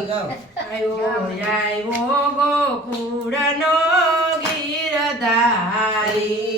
આવ્યો ગોકુળ નો ગીરધારી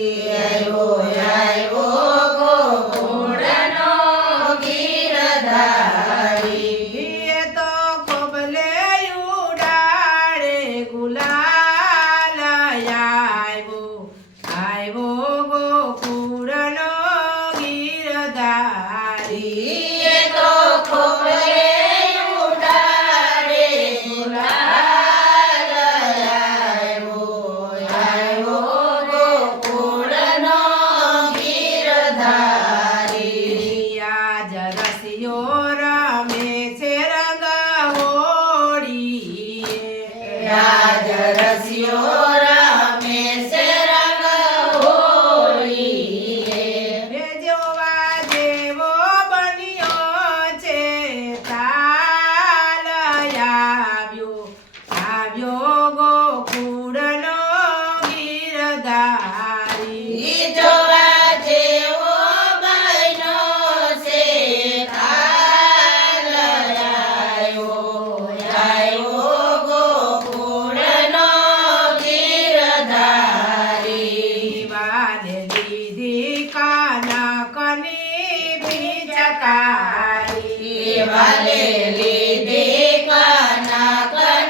Gracias. ચકારી ભલે લીધે કનકની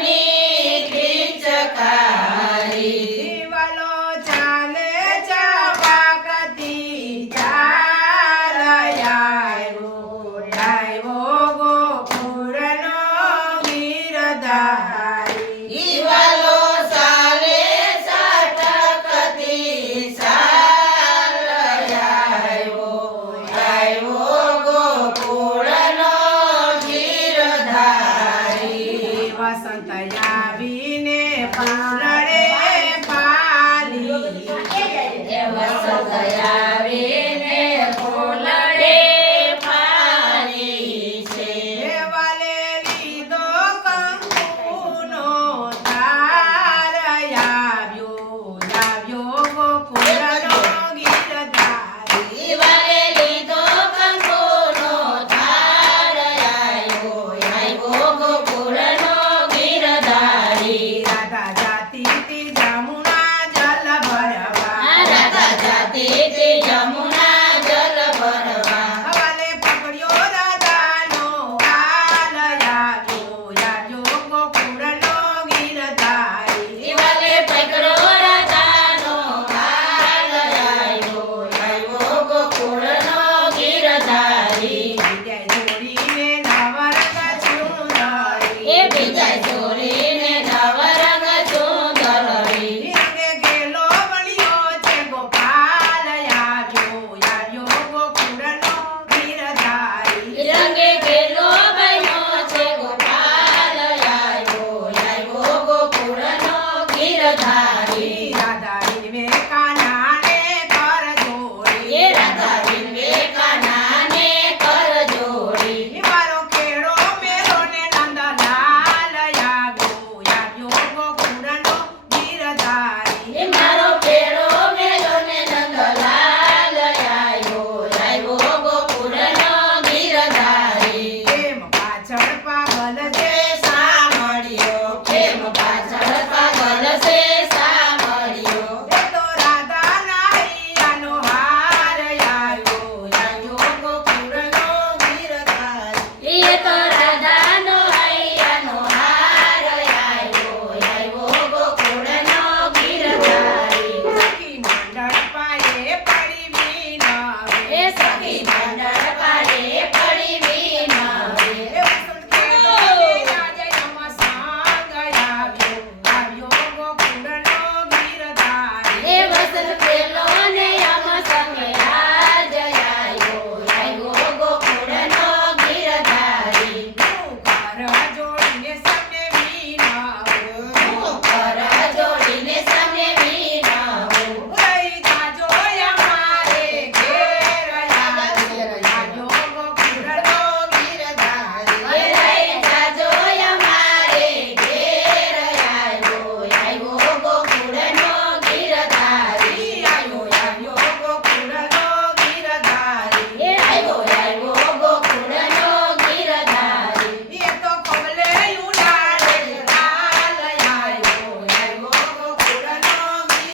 ચકારી દિવાલો ચાલે ચપાકતિ ચાલયાયો ડાયવો ગોપુરનો ગીરધા রাজা Muñeca. Amen.